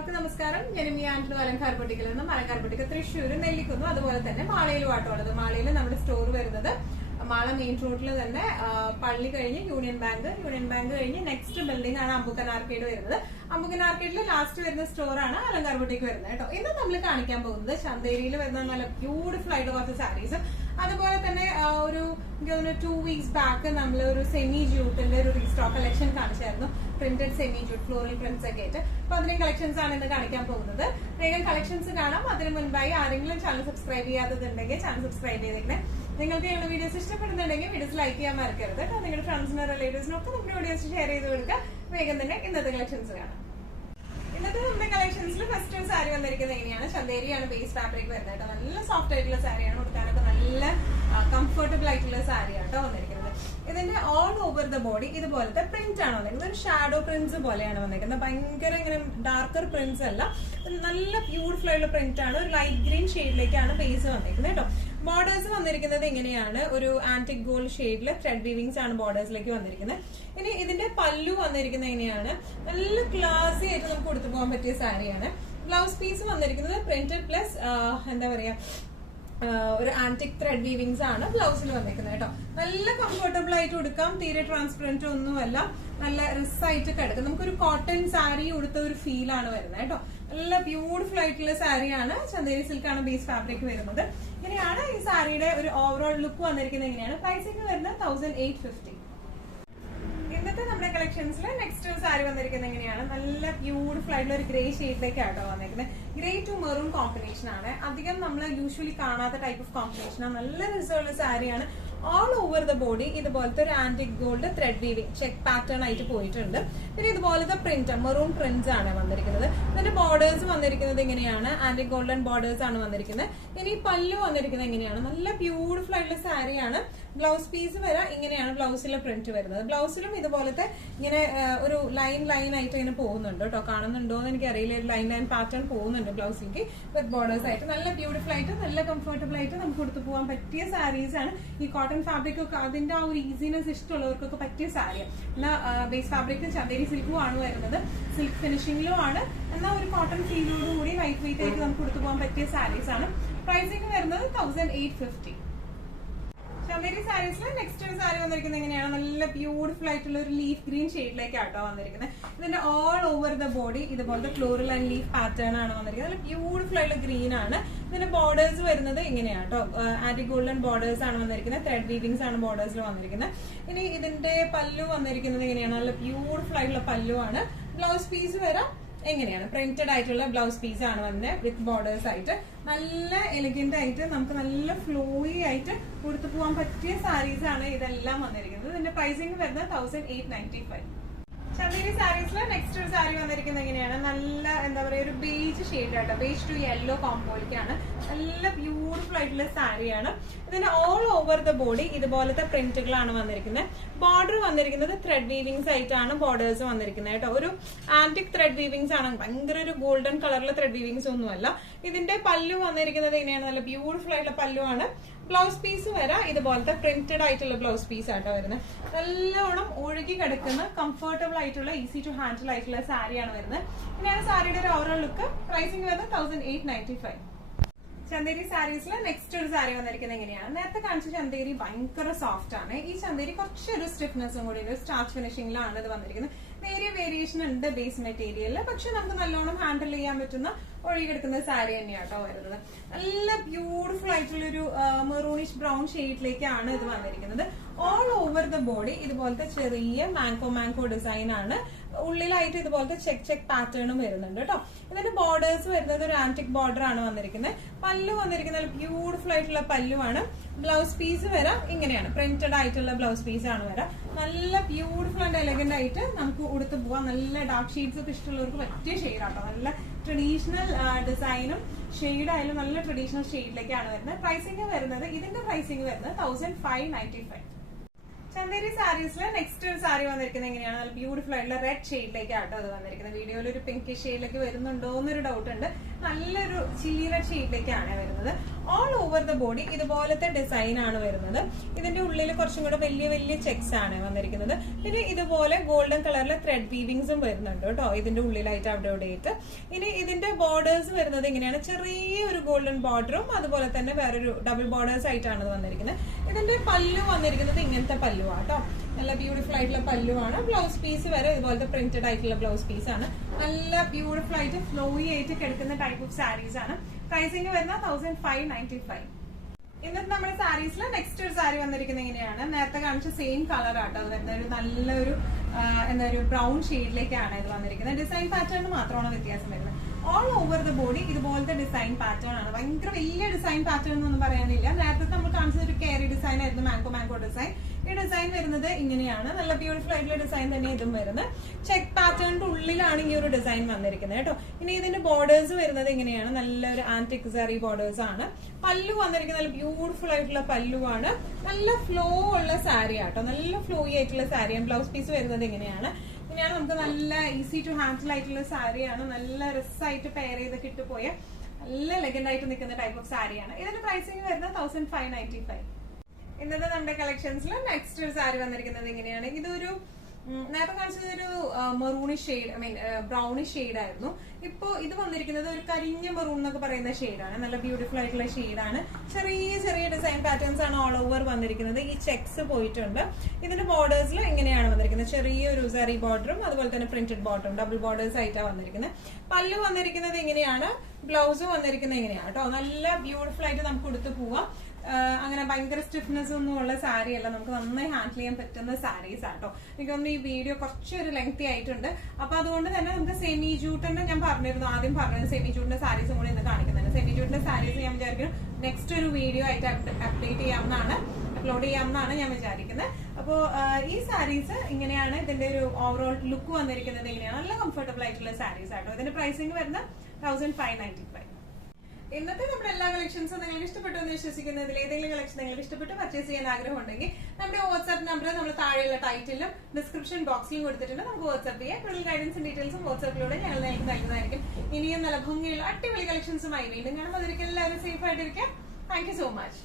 എല്ലാവർക്കും നമസ്കാരം. ഞാനിമി ആൻഡ് അലങ്കാർപട്ടിക്കൽ നിന്ന് അലങ്കാർപട്ടിക്ക തൃശ്ശൂർ നെല്ലിക്കുന്നു. അതുപോലെ തന്നെ മാളയിലും ആട്ടമുള്ളത്. മാളയിൽ നമ്മുടെ സ്റ്റോർ വരുന്നത് മാള മെയിൻ റോഡിൽ തന്നെ പള്ളി കഴിഞ്ഞ് യൂണിയൻ ബാങ്ക് കഴിഞ്ഞ് നെക്സ്റ്റ് ബിൽഡിംഗ് ആണ് അമ്പുക്കൻ ആർക്കേഡ് വരുന്നത്. അമ്പുക്കൻ ആർക്കേഡിൽ ലാസ്റ്റ് വരുന്ന സ്റ്റോറാണ് അലങ്കാർപട്ടിക്ക് വരുന്നത് കേട്ടോ. ഇന്ന് നമ്മൾ കാണിക്കാൻ പോകുന്നത് ചന്തേരിയിൽ വരുന്ന നല്ല ബ്യൂട്ടിഫുൾ ആയിട്ട് കുറച്ച് സാരീസും അതുപോലെ തന്നെ ഒരു 2 വീക്സ് ബാക്ക് നമ്മൾ ഒരു സെമി ജൂട്ടിന്റെ ഒരു റീസ്റ്റോക്ക് കളക്ഷൻ കാണിച്ചായിരുന്നു. Printed semi jute floral prints ഒക്കെ ആയിട്ട്. അപ്പൊ അതിന്റെ കളക്ഷൻസ് ആണ് ഇന്ന് കാണിക്കാൻ പോകുന്നത്. വേഗം കളക്ഷൻസ് കാണാം. അതിന് മുൻപായി ആരെങ്കിലും ചാനൽ സബ്സ്ക്രൈബ് ചെയ്യാത്തതുണ്ടെങ്കിൽ ചാനൽ സബ്സ്ക്രൈബ് ചെയ്തേക്കണേ. നിങ്ങൾക്ക് ഞങ്ങളുടെ വീഡിയോസ് ഇഷ്ടപ്പെടുന്നുണ്ടെങ്കിൽ വീഡിയോസ് ലൈക്ക് ചെയ്യാൻ മറക്കരുത് കേട്ടോ. നിങ്ങളുടെ ഫ്രണ്ട്സിനോ റിലേറ്റീവ്സിനോ ഒക്കെ നമ്മുടെ വീഡിയോസ് ഷെയർ ചെയ്ത് കൊടുക്കുക. വേഗം തന്നെ ഇന്നത്തെ കളക്ഷൻസ് കാണാം. ഇന്നത്തെ നമ്മുടെ കളക്ഷൻസിൽ ഫസ്റ്റ് സാരി വന്നിരിക്കുന്നത് എങ്ങനെയാണ്? ചന്തേരിയാണ് ബേസ് ഫാബ്രിക് വരുന്നത് കേട്ടോ. നല്ല സോഫ്റ്റ് ആയിട്ടുള്ള സാരിയാണ്. കൊടുക്കാനൊക്കെ നല്ല കംഫർട്ടബിൾ ആയിട്ടുള്ള സാരിയാണ് കേട്ടോ വന്നിരിക്കുന്നത്. ഇതിന്റെ ഓൾ ഓവർ ദ ബോഡി ഇതുപോലത്തെ പ്രിന്റ് ആണ് വന്നിരിക്കുന്നത്. ഒരു ഷാഡോ പ്രിന്റ്സ് പോലെയാണ് വന്നിരിക്കുന്നത്. ഭയങ്കര ഇങ്ങനെ ഡാർക്കർ പ്രിന്റ്സ് അല്ല, നല്ല ബ്യൂട്ടിഫുൾ ആയിട്ടുള്ള പ്രിന്റ് ആണ്. ഒരു ലൈറ്റ് ഗ്രീൻ ഷെയ്ഡിലേക്കാണ് ബേസ് വന്നിരിക്കുന്നത് കേട്ടോ. ബോർഡേഴ്സ് വന്നിരിക്കുന്നത് എങ്ങനെയാണ്? ഒരു ആന്റിക് ഗോൾഡ് ഷെയ്ഡിൽ ത്രെഡ് വീവിങ്സ് ആണ് ബോർഡേഴ്സിലേക്ക് വന്നിരിക്കുന്നത്. ഇനി ഇതിന്റെ പല്ലു വന്നിരിക്കുന്നത് എങ്ങനെയാണ്? നല്ല ക്ലാസി ആയിട്ട് നമുക്ക് കൊടുത്തു പോകാൻ പറ്റിയ സാരിയാണ്. ബ്ലൗസ് പീസ് വന്നിരിക്കുന്നത് പ്രിന്റഡ് പ്ലസ് എന്താ പറയാ ഒരു ആന്റിക് ത്രെഡ് വീവിങ്സ് ആണ് ബ്ലൗസിൽ വന്നിരിക്കുന്നത് കേട്ടോ. നല്ല കംഫർട്ടബിൾ ആയിട്ട് കൊടുക്കാം. തീരെ ട്രാൻസ്പെറന്റ് ഒന്നുമല്ല. നല്ല റിസായിട്ട് കിടക്കും. നമുക്കൊരു കോട്ടൺ സാരി ഉടുത്ത ഒരു ഫീൽ ആണ് വരുന്നത് കേട്ടോ. നല്ല ബ്യൂട്ടിഫുൾ ആയിട്ടുള്ള സാരിയാണ്. ചന്തേരി സിൽക്കാണ് ബേസ് ഫാബ്രിക് വരുന്നത്. ഇങ്ങനെയാണ് ഈ സാരിയുടെ ഒരു ഓവറോൾ ലുക്ക് വന്നിരിക്കുന്നത്. എങ്ങനെയാണ്? പ്രൈസിംഗ് വരുന്നത് 1850. ഇന്നത്തെ നമ്മുടെ കളക്ഷൻസിൽ നെക്സ്റ്റ് സാരി വന്നിരിക്കുന്നത് എങ്ങനെയാണ്? നല്ല ബ്യൂട്ടിഫുൾ ആയിട്ടുള്ള ഒരു ഗ്രേ ഷെയ്ഡിലേക്കാട്ടോ വന്നിരിക്കുന്നത്. ഗ്രേ ടു മെറൂൺ കോമ്പിനേഷൻ ആണ്. അധികം നമ്മൾ യൂഷ്വലി കാണാത്ത ടൈപ്പ് ഓഫ് കോമ്പിനേഷൻ ആണ്. നല്ല രസമുള്ള സാരിയാണ്. ഓൾ ഓവർ ദ ബോഡി ഇതുപോലത്തെ ഒരു antique gold thread weaving check pattern ആയിട്ട് പോയിട്ടുണ്ട്. പിന്നെ ഇതുപോലത്തെ പ്രിന്റ് മെറൂൺ പ്രിന്റ്സ് ആണ് വന്നിരിക്കുന്നത്. ഇതിന്റെ ബോർഡേഴ്സ് വന്നിരിക്കുന്നത് എങ്ങനെയാണ്? ആന്റിക് ഗോൾഡൻ ബോർഡേഴ്സ് ആണ് വന്നിരിക്കുന്നത്. ഇനി പല്ലു വന്നിരിക്കുന്നത് എങ്ങനെയാണ്? നല്ല ബ്യൂട്ടിഫുൾ ആയിട്ടുള്ള സാരിയാണ്. ബ്ലൗസ് പീസ് വരെ ഇങ്ങനെയാണ് ബ്ലൗസിലെ പ്രിന്റ് വരുന്നത്. ബ്ലൗസിലും ഇതുപോലത്തെ ഇങ്ങനെ ഒരു ലൈൻ ആയിട്ട് ഇങ്ങനെ പോകുന്നുണ്ട് കേട്ടോ. കാണുന്നുണ്ടോ എന്ന് എനിക്കറിയില്ല. ഒരു ലൈൻ പാറ്റേൺ പോകുന്നുണ്ട് ബ്ലൗസിലേക്ക് വിത്ത് ബോർഡേഴ്സ് ആയിട്ട്. നല്ല ബ്യൂട്ടിഫുൾ ആയിട്ട് നല്ല കംഫർട്ടബിൾ ആയിട്ട് നമുക്ക് കൊടുത്തു പോകാൻ പറ്റിയ സാരീസ് ആണ്. ഈ കോട്ടൺ ഫാബ്രിക് ഒക്കെ അതിന്റെ ആ ഒരു ഈസിനെസ് ഇഷ്ടമുള്ളവർക്കൊക്കെ പറ്റിയ സാരിയാണ്. എന്നാൽ ബേസ് ഫാബ്രിക് ചന്തേരി സിൽക്കും ആണ് വരുന്നത്. സിൽക്ക് ഫിനിഷിംഗിലും ആണ്. എന്നാൽ ഒരു കോട്ടൺ ഫീലോടുകൂടി ലൈറ്റ് വെയിറ്റ് ആയിട്ട് നമുക്ക് കൊടുത്തു പോകാൻ പറ്റിയ സാരീസ് ആണ്. പ്രൈസിംഗ് വരുന്നത് 1850. ചന്തേരി സാരീസിൽ നെക്സ്റ്റ് ഒരു സാരി വന്നിരിക്കുന്നത് എങ്ങനെയാണ്? നല്ല ബ്യൂട്ടിഫുൾ ആയിട്ടുള്ള ഒരു ലീഫ് ഗ്രീൻ ഷെയ്ഡിലേക്കാട്ടോ വന്നിരിക്കുന്നത്. ഇതിന്റെ ഓൾ ഓവർ ദ ബോഡി ഇതുപോലത്തെ ഫ്ലോറൽ ആൻഡ് ലീഫ് പാറ്റേൺ ആണ് വന്നിരിക്കുന്നത്. നല്ല ബ്യൂട്ടിഫുൾ ആയിട്ടുള്ള ഗ്രീൻ ആണ്. ഇതിന്റെ ബോർഡേഴ്സ് വരുന്നത് എങ്ങനെയാട്ടോ? ആന്റിക് ഗോൾഡൻ ബോർഡേഴ്സ് ആണ് വന്നിരിക്കുന്നത്. ത്രെഡ് വീവിങ്സ് ആണ് ബോർഡേഴ്സിൽ വന്നിരിക്കുന്നത്. ഇനി ഇതിന്റെ പല്ലു വന്നിരിക്കുന്നത് എങ്ങനെയാണ്? നല്ല ബ്യൂട്ടിഫുൾ ആയിട്ടുള്ള പല്ലു ആണ്. ബ്ലൗസ് പീസ് വരെ എങ്ങനെയാണ്? പ്രിന്റഡ് ആയിട്ടുള്ള ബ്ലൗസ് പീസ് ആണ് വന്നത് വിത്ത് ബോർഡേഴ്സ് ആയിട്ട്. നല്ല എലിഗന്റ് ആയിട്ട് നമുക്ക് നല്ല ഫ്ലോയി ആയിട്ട് കൊടുത്തു പോകാൻ പറ്റിയ സാരീസ് ആണ് ഇതെല്ലാം വന്നിരിക്കുന്നത്. ഇതിന്റെ പ്രൈസിംഗ് വരുന്നത് 1895. ചന്തേരി സാരീസിൽ നെക്സ്റ്റ് ഒരു സാരി വന്നിരിക്കുന്നത് എങ്ങനെയാണ്? നല്ല എന്താ പറയാ ഒരു ബേജ് ഷെയ്ഡ് ആട്ടോ. ബേജ് ടു യെല്ലോ കോമ്പോയിലേക്കാണ്. നല്ല ബ്യൂട്ടിഫുൾ ആയിട്ടുള്ള സാരിയാണ്. ഇതിന് ഓൾ ഓവർ ദ ബോഡി ഇതുപോലത്തെ പ്രിന്റുകളാണ് വന്നിരിക്കുന്നത്. ബോർഡർ വന്നിരിക്കുന്നത് ത്രെഡ് വീവിങ്സ് ആയിട്ടാണ് ബോർഡേഴ്സ് വന്നിരിക്കുന്നത് കേട്ടോ. ഒരു ആന്റിക് ത്രെഡ് വീവിങ്സ് ആണ്. ഭയങ്കര ഒരു ഗോൾഡൻ കളറിലെ ത്രെഡ് വീവിങ്സ് ഒന്നുമല്ല. ഇതിന്റെ പല്ലു വന്നിരിക്കുന്നത് എങ്ങനെയാണ്? നല്ല ബ്യൂട്ടിഫുൾ ആയിട്ടുള്ള പല്ലു ആണ്. ബ്ലൗസ് പീസ് വരെ ഇതുപോലത്തെ പ്രിന്റഡ് ആയിട്ടുള്ള ബ്ലൗസ് പീസ് ആട്ടോ വരുന്നത്. നല്ലോണം ഒഴുകി കിടക്കുന്ന കംഫർട്ടബിൾ ആയിട്ടുള്ള ഈസി ടു ഹാൻഡിൽ ആയിട്ടുള്ള സാരിയാണ് വരുന്നത്. ഇങ്ങനെയാണ് സാരിയുടെ ഒരു ഓവറോൾ ലുക്ക്. പ്രൈസിംഗ് വരുന്നത് 1895. ചന്തേരി സാരീസിൽ നെക്സ്റ്റ് ഒരു സാരി വന്നിരിക്കുന്നത് എങ്ങനെയാണ്? നേരത്തെ കാണിച്ച ചന്തേരി ഭയങ്കര സോഫ്റ്റ് ആണ്. ഈ ചന്തേരി കുറച്ചൊരു സ്റ്റിഫ്നെസ്സും കൂടി ഒരു സ്റ്റാർച്ച് ഫിനിഷിംഗിലാണ് ഇത് വന്നിരിക്കുന്നത്. നേരിയ വേരിയേഷൻ ഉണ്ട് ബേസ് മെറ്റീരിയലിൽ. പക്ഷെ നമുക്ക് നല്ലോണം ഹാൻഡിൽ ചെയ്യാൻ പറ്റുന്ന ഒഴുകിയെടുക്കുന്ന സാരി തന്നെയാട്ടോ വരുന്നത്. നല്ല ബ്യൂട്ടിഫുൾ ആയിട്ടുള്ള ഒരു മെറൂണിഷ് ബ്രൗൺ ഷെയ്ഡിലേക്കാണ് ഇത് വന്നിരിക്കുന്നത്. ഓൾ ഓവർ ദ ബോഡി ഇതുപോലത്തെ ചെറിയ മാങ്കോ ഡിസൈൻ ആണ്. ഉള്ളിലായിട്ട് ഇതുപോലത്തെ ചെക്ക് പാറ്റേണും വരുന്നുണ്ട് കേട്ടോ. ഇതിന്റെ ബോർഡേഴ്സ് വരുന്നത് ഒരു ആന്റിക് ബോർഡർ ആണ് വന്നിരിക്കുന്നത്. പല്ലു വന്നിരിക്കുന്നത് ബ്യൂട്ടിഫുൾ ആയിട്ടുള്ള പല്ലുവാണ്. ബ്ലൗസ് പീസ് വരെ ഇങ്ങനെയാണ്. പ്രിന്റഡ് ആയിട്ടുള്ള ബ്ലൗസ് പീസ് ആണ് വരെ. നല്ല ബ്യൂട്ടിഫുൾ ആൻഡ് എലഗന്റ് ആയിട്ട് നമുക്ക് ഉടുത്ത് പോവാം. നല്ല ഡാർക്ക് ഷെയ്ഡ്സ് ഒക്കെ ഇഷ്ടമുള്ളവർക്ക് പറ്റിയ ഷെയ്ഡ് ആട്ടോ. നല്ല ട്രഡീഷണൽ ഡിസൈനും ഷെയ്ഡ് ആയാലും നല്ല ട്രഡീഷണൽ ഷെയ്ഡിലേക്കാണ് വരുന്നത്. പ്രൈസിംഗ് വരുന്നത് ഇതിന്റെ പ്രൈസിംഗ് വരുന്നത് 1595. ചന്തേരി സാരീസിൽ നെക്സ്റ്റ് ഒരു സാരി വന്നിരിക്കുന്നത് എങ്ങനെയാണ്? നല്ല ബ്യൂട്ടിഫുൾ ആയിട്ടുള്ള റെഡ് ഷെയ്ഡിലേക്കാട്ടോ അത് വന്നിരിക്കുന്നത്. വീഡിയോയിൽ ഒരു പിങ്ക് ഷെയ്ഡിലേക്ക് വരുന്നുണ്ടോ എന്നൊരു ഡൗട്ട് ഉണ്ട്. നല്ലൊരു ചില്ലി റെഡ് ഷെയ്ഡിലേക്കാണ് വരുന്നത്. ഓൾ ഓവർ ദ ബോഡി ഇതുപോലത്തെ ഡിസൈൻ ആണ് വരുന്നത്. ഇതിന്റെ ഉള്ളിൽ കുറച്ചും കൂടെ വലിയ വലിയ ചെക്സ് ആണ് വന്നിരിക്കുന്നത്. പിന്നെ ഇതുപോലെ ഗോൾഡൻ കളറിലെ ത്രെഡ് വീവിങ്സും വരുന്നുണ്ട് കേട്ടോ ഇതിന്റെ ഉള്ളിലായിട്ട് അവിടെ ഇവിടെയായിട്ട്. ഇനി ഇതിന്റെ ബോർഡേഴ്സ് വരുന്നത് ഇങ്ങനെയാണ്, ചെറിയൊരു ഗോൾഡൻ ബോർഡറും അതുപോലെ തന്നെ വേറൊരു ഡബിൾ ബോർഡേഴ്സ് ആയിട്ടാണ് ഇത് വന്നിരിക്കുന്നത്. ഇതിന്റെ പല്ലു വന്നിരിക്കുന്നത് ഇങ്ങനത്തെ പല്ലുവാ കേട്ടോ, നല്ല ബ്യൂട്ടിഫുൾ ആയിട്ടുള്ള പല്ലുവാണ്. ബ്ലൗസ് പീസ് വരെ ഇതുപോലത്തെ പ്രിന്റഡ് ആയിട്ടുള്ള ബ്ലൗസ് പീസ് ആണ്. നല്ല ബ്യൂട്ടിഫുൾ ആയിട്ട് ഫ്ലോയി ആയിട്ട് കിടക്കുന്ന ടൈപ്പ് ഓഫ് സാരീസ് ആണ്. പ്രൈസിംഗ് വരുന്ന 1595. ഇന്നത്തെ നമ്മുടെ സാരീസിൽ നെക്സ്റ്റ് ഒരു സാരി വന്നിരിക്കുന്നത് ഇങ്ങനെയാണ്. നേരത്തെ കാണിച്ച സെയിം കളർ ആട്ടോ അത് വരുന്ന ഒരു നല്ലൊരു എന്താ ഒരു ബ്രൗൺ ഷെയ്ഡിലേക്കാണ് ഇത് വന്നിരിക്കുന്നത്. ഡിസൈൻ പാറ്റേൺ മാത്രമാണ് വ്യത്യാസം വരുന്നത്. ഓൾ ഓവർ ദ ബോഡി ഇതുപോലത്തെ ഡിസൈൻ പാറ്റേൺ ആണ്. ഭയങ്കര വലിയ ഡിസൈൻ പാറ്റേൺ എന്നൊന്നും പറയാനില്ല. നേരത്തെ നമ്മൾ കാണിച്ചത് ഒരു കേരി ഡിസൈൻ ആയിരുന്നു, മാംഗോ ഡിസൈൻ. ഈ ഡിസൈൻ വരുന്നത് ഇങ്ങനെയാണ്, നല്ല ബ്യൂട്ടിഫുൾ ആയിട്ടുള്ള ഡിസൈൻ തന്നെ ഇതും വരുന്നത്. ചെക്ക് പാറ്റേണിന്റെ ഉള്ളിലാണ് ഈ ഒരു ഡിസൈൻ വന്നിരിക്കുന്നത് കേട്ടോ. ഇനി ഇതിന്റെ ബോർഡേഴ്സ് വരുന്നത് ഇങ്ങനെയാണ്, നല്ലൊരു ആന്റിക് സറി ബോർഡേഴ്സ് ആണ്. പല്ലു വന്നിരിക്കുന്നത് നല്ല ബ്യൂട്ടിഫുൾ ആയിട്ടുള്ള പല്ലുവാണ്. നല്ല ഫ്ലോ ഉള്ള സാരി ആട്ടോ, നല്ല ഫ്ലോയി ആയിട്ടുള്ള സാരിയാണ്. ബ്ലൗസ് പീസ് വരുന്നത് ഇങ്ങനെയാണ്. നമുക്ക് നല്ല ഈസി ടു ഹാൻഡിൽ ആയിട്ടുള്ള സാരിയാണ്. നല്ല രസമായിട്ട് പെയർ ചെയ്ത് കിട്ടുപോയ നല്ല ലെഗൻഡ് ആയിട്ട് നിൽക്കുന്ന ടൈപ്പ് ഓഫ് സാരിയാണ്. ഇതിന്റെ പ്രൈസിംഗ് വരുന്നത് 1595. ഇന്നത്തെ നമ്മുടെ കളക്ഷൻസിൽ നെക്സ്റ്റ് ഒരു സാരി വന്നിരിക്കുന്നത് ഇങ്ങനെയാണ്. ഇതൊരു നേരത്തെ കാണിച്ചത് ഒരു maroonish shade, I mean brownish shade ആയിരുന്നു. ഇപ്പൊ ഇത് വന്നിരിക്കുന്നത് ഒരു കരിഞ്ഞ മെറൂൺ എന്നൊക്കെ പറയുന്ന ഷെയ്ഡാണ്. നല്ല ബ്യൂട്ടിഫുൾ ആയിട്ടുള്ള ഷെയ്ഡാണ്. ചെറിയ ചെറിയ ഡിസൈൻ പാറ്റേൺസ് ആണ് ഓൾ ഓവർ വന്നിരിക്കുന്നത്. ഈ ചെക്സ് പോയിട്ടുണ്ട്. ഇതിന്റെ ബോർഡേഴ്സിൽ ഇങ്ങനെയാണ് വന്നിരിക്കുന്നത്, ചെറിയൊരു സറി ബോർഡറും അതുപോലെ തന്നെ പ്രിന്റഡ് ബോർഡറും ഡബിൾ ബോർഡേഴ്സ് ആയിട്ടാണ് വന്നിരിക്കുന്നത്. പല്ലു വന്നിരിക്കുന്നത് ഇങ്ങനെയാണ്, ബ്ലൗസ് വന്നിരിക്കുന്നത് ഇങ്ങനെയാണ് കേട്ടോ. നല്ല ബ്യൂട്ടിഫുൾ ആയിട്ട് നമുക്ക് കൊടുത്തു പോവാം. അങ്ങനെ ഭയങ്കര സ്റ്റിഫ്നെസ് ഒന്നും ഉള്ള സാരി അല്ല, നമുക്ക് നന്നായി ഹാൻഡിൽ ചെയ്യാൻ പറ്റുന്ന സാരീസ് ആട്ടോ. എനിക്കൊന്ന് ഈ വീഡിയോ കുറച്ചൊരു ലെങ്തി ആയിട്ടുണ്ട്. അപ്പൊ അതുകൊണ്ട് തന്നെ നമുക്ക് സെമി ജൂട്ടിന്റെ ഞാൻ പറഞ്ഞിരുന്നു, ആദ്യം പറഞ്ഞത് സെമി ജൂട്ടിന്റെ സാരീസും കൂടി ഇന്ന് കാണിക്കുന്നുണ്ട്. സെമി ജൂട്ടിന്റെ സാരീസ് ഞാൻ വിചാരിക്കുന്നു നെക്സ്റ്റ് ഒരു വീഡിയോ ആയിട്ട് അപ്ഡേറ്റ് ചെയ്യാവുന്നതാണ്, അപ്ലോഡ് ചെയ്യാവുന്നതാണ് ഞാൻ വിചാരിക്കുന്നത്. അപ്പോ ഈ സാരീസ് ഇങ്ങനെയാണ്. ഇതിന്റെ ഒരു ഓവറോൾ ലുക്ക് വന്നിരിക്കുന്നത് ഇങ്ങനെയാണ്. നല്ല കംഫർട്ടബിൾ ആയിട്ടുള്ള സാരീസ് ആട്ടോ. ഇതിന്റെ പ്രൈസിംഗ് വരുന്ന 1595. ഇന്നത്തെ നമ്മുടെ എല്ലാ കളക്ഷൻസും നിങ്ങൾക്ക് ഇഷ്ടപ്പെട്ടു എന്ന് വിശ്വസിക്കുന്നതിൽ ഏതെങ്കിലും കളക്ഷൻ നിങ്ങൾക്ക് ഇഷ്ടപ്പെട്ട് പർച്ചേസ് ചെയ്യാൻ ആഗ്രഹം ഉണ്ടെങ്കിൽ നമ്മുടെ വാട്സ്ആപ്പ് നമ്പർ നമ്മൾ താഴെയുള്ള ടൈറ്റിലും ഡിസ്ക്രിപ്ഷൻ ബോക്സിലും കൊടുത്തിട്ടുണ്ട്. നമുക്ക് വാട്സ്ആപ്പ് ചെയ്യാം. കൂടുതൽ ഗൈഡൻസും ഡീറ്റെയിൽസും വാട്സ്ആപ്പിലൂടെ ഞങ്ങൾ നിങ്ങൾക്ക് നൽകുന്നതായിരിക്കും. ഇനിയും നല്ല ഭംഗിയുള്ള അടിപൊളി കളക്ഷൻസുമായി വീണ്ടും കാണുമ്പോൾ അതിരിക്കും എല്ലാവരും സേഫ് ആയിട്ടിരിക്കാം. Thank you so much.